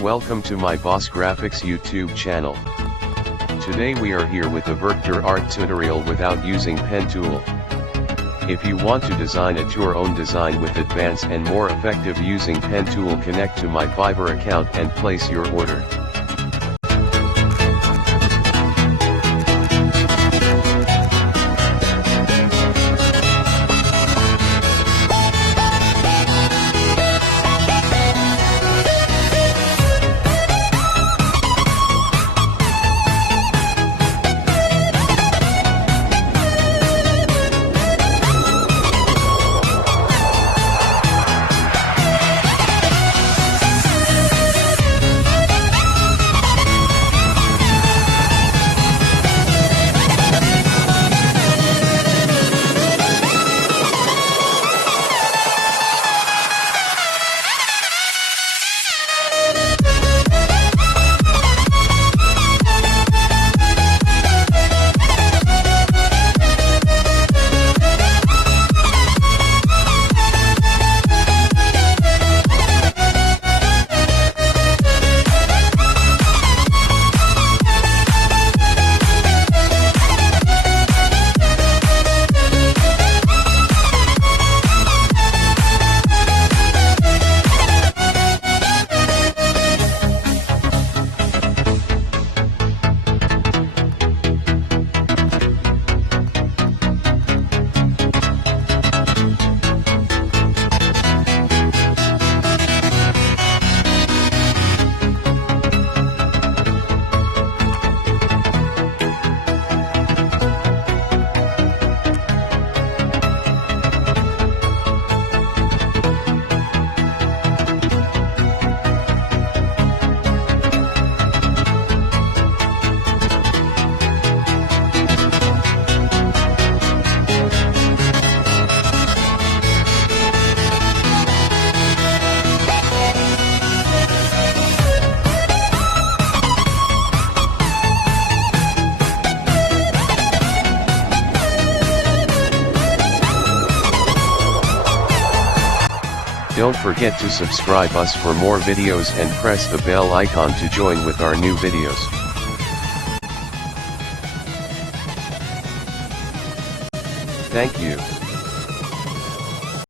Welcome to my Boss Graphics YouTube channel. Today we are here with a Vector Art tutorial without using pen tool. If you want to design your own design with advanced and more effective using pen tool, connect to my Fiverr account and place your order. Don't forget to subscribe us for more videos and press the bell icon to join with our new videos. Thank you.